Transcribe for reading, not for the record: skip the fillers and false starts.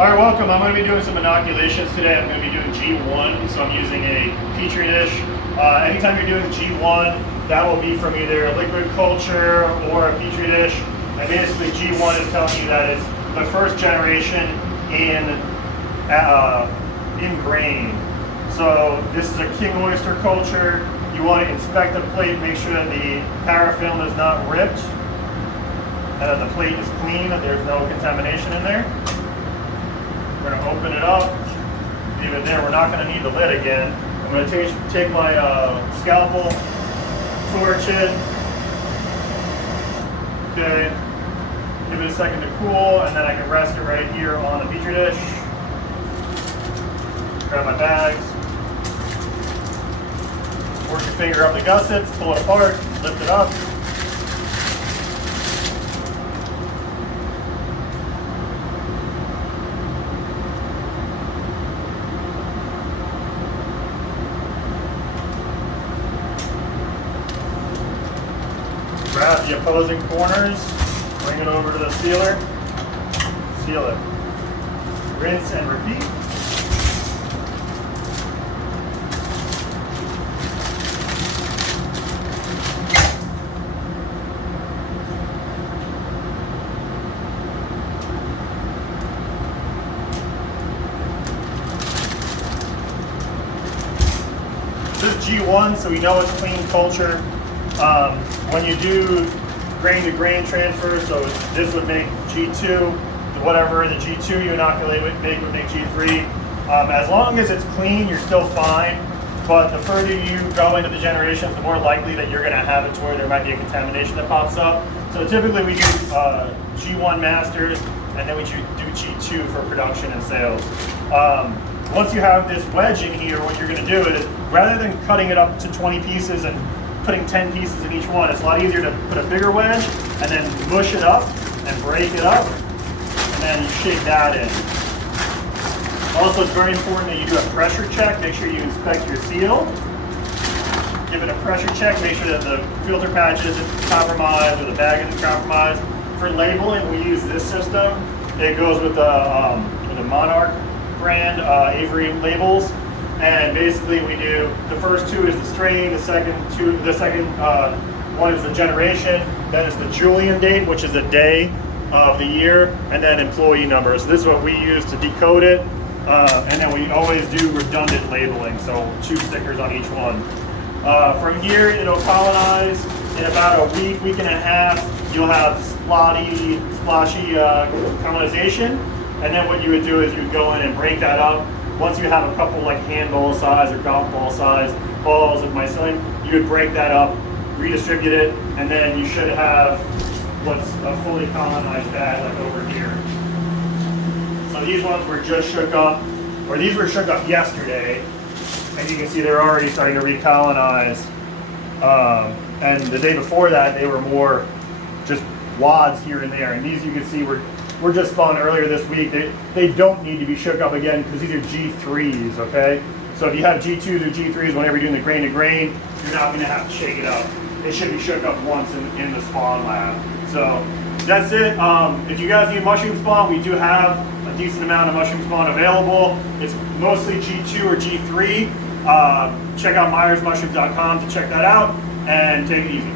Alright, welcome. I'm going to be doing some inoculations today. I'm going to be doing G1, so I'm using a petri dish. Anytime you're doing G1, that will be from either a liquid culture or a petri dish. And basically G1 is telling you that it's the first generation in grain. So this is a king oyster culture. You want to inspect the plate, make sure that the parafilm is not ripped, and that the plate is clean, that there's no contamination in there. We're going to open it up, leave it there. We're not going to need the lid again. I'm going to take my scalpel, torch it, okay, give it a second to cool, and then I can rest it right here on the petri dish. Grab my bags, work your finger up the gussets, pull it apart, lift it up. Grab the opposing corners, bring it over to the sealer, seal it. Rinse and repeat. This is G1, so we know it's clean culture. When you do grain to grain transfer, so this would make G2, whatever the G2 you inoculate would make G3. As long as it's clean, you're still fine. But the further you go into the generations, the more likely that you're going to have it to where there might be a contamination that pops up. So typically we do G1 masters, and then we do G2 for production and sales. Once you have this wedge in here, what you're going to do is, rather than cutting it up to 20 pieces and putting 10 pieces in each one, it's a lot easier to put a bigger wedge and then mush it up and break it up, and then you shake that in. Also, it's very important that you do a pressure check. Make sure you inspect your seal. Give it a pressure check. Make sure that the filter patch isn't compromised or the bag isn't compromised. For labeling, we use this system. It goes with the Monarch brand, Avery labels. And basically we do, the first two is the strain, the second one is the generation, then it's the Julian date, which is the day of the year, and then employee number. So this is what we use to decode it. And then we always do redundant labeling, so 2 stickers on each one. From here, it'll colonize in about a week, week and a half. You'll have splotchy colonization. And then what you would do is you would go in and break that up. Once you have a couple like handball size or golf ball size balls of mycelium, you would break that up, redistribute it, and then you should have what's a fully colonized bag like over here. So these ones were just shook up, or these were shook up yesterday, and you can see they're already starting to recolonize. And the day before that, they were more just wads here and there. And these you can see were just spawned earlier this week. They don't need to be shook up again because these are G3s, okay? So if you have G2s or G3s, whenever you're doing the grain to grain, you're not gonna have to shake it up. It should be shook up once in the spawn lab. So that's it. If you guys need mushroom spawn, we do have a decent amount of mushroom spawn available. It's mostly G2 or G3. Check out myersmushrooms.com to check that out, and take it easy.